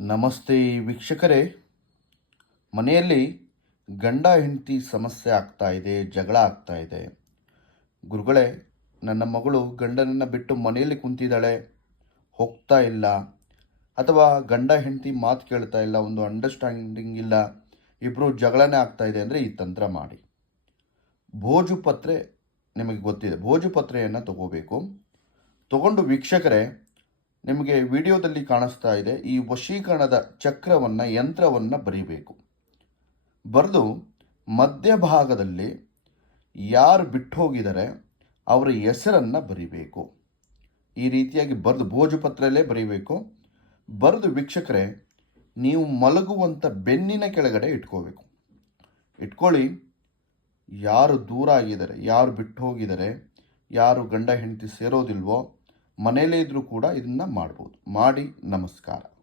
ನಮಸ್ತೆ ವೀಕ್ಷಕರೇ. ಮನೆಯಲ್ಲಿ ಗಂಡ ಹೆಂಡತಿ ಸಮಸ್ಯೆ ಆಗ್ತಾ ಇದೆ, ಜಗಳ ಆಗ್ತಾ ಇದೆ. ಗುರುಗಳೇ, ನನ್ನ ಮಗಳು ಗಂಡನನ್ನು ಬಿಟ್ಟು ಮನೆಯಲ್ಲಿ ಕುಂತಿದ್ದಾಳೆ. ಹೋಗ್ತಾ ಇಲ್ಲ. ಅಥವಾ ಗಂಡ ಹೆಂಡತಿ ಮಾತು ಕೇಳ್ತಾ ಇಲ್ಲ, ಒಂದು ಅಂಡರ್ಸ್ಟ್ಯಾಂಡಿಂಗ್ ಇಲ್ಲ. ಇಬ್ಬರು ಜಗಳನೇ ಆಗ್ತಾ ಇದೆ ಅಂದರೆ ಈ ತಂತ್ರ ಮಾಡಿ. ಭೋಜು ಪತ್ರೆ ನಿಮಗೆ ಗೊತ್ತಿದೆ. ಭೋಜು ಪತ್ರೆಯನ್ನು ತಗೋಬೇಕು. ತಗೊಂಡು ವೀಕ್ಷಕರೇ ನಿಮಗೆ ವಿಡಿಯೋದಲ್ಲಿ ಕಾಣಿಸ್ತಾ ಇದೆ, ಈ ವಶೀಕರಣದ ಚಕ್ರವನ್ನು, ಯಂತ್ರವನ್ನು ಬರೀಬೇಕು. ಬರೆದು ಮಧ್ಯಭಾಗದಲ್ಲಿ ಯಾರು ಬಿಟ್ಟು ಹೋಗಿದ್ದಾರೆ ಅವರ ಹೆಸರನ್ನು ಬರೀಬೇಕು. ಈ ರೀತಿಯಾಗಿ ಬರೆದು ಭೋಜಪತ್ರಲ್ಲೇ ಬರೀಬೇಕು. ಬರೆದು ವೀಕ್ಷಕರೇ, ನೀವು ಮಲಗುವಂಥ ಬೆನ್ನಿನ ಕೆಳಗಡೆ ಇಟ್ಕೋಬೇಕು. ಇಟ್ಕೊಳ್ಳಿ, ಯಾರು ದೂರ ಆಗಿದ್ದಾರೆ, ಯಾರು ಬಿಟ್ಟು ಹೋಗಿದ್ದಾರೆ ಯಾರು ಗಂಡ ಹೆಂಡತಿ ಸೇರೋದಿಲ್ವೋ ಮನೆಯಲ್ಲೇ ಇದ್ದರೂ ಕೂಡ ಇದನ್ನು ಮಾಡ್ಬೋದು. ಮಾಡಿ ನಮಸ್ಕಾರ.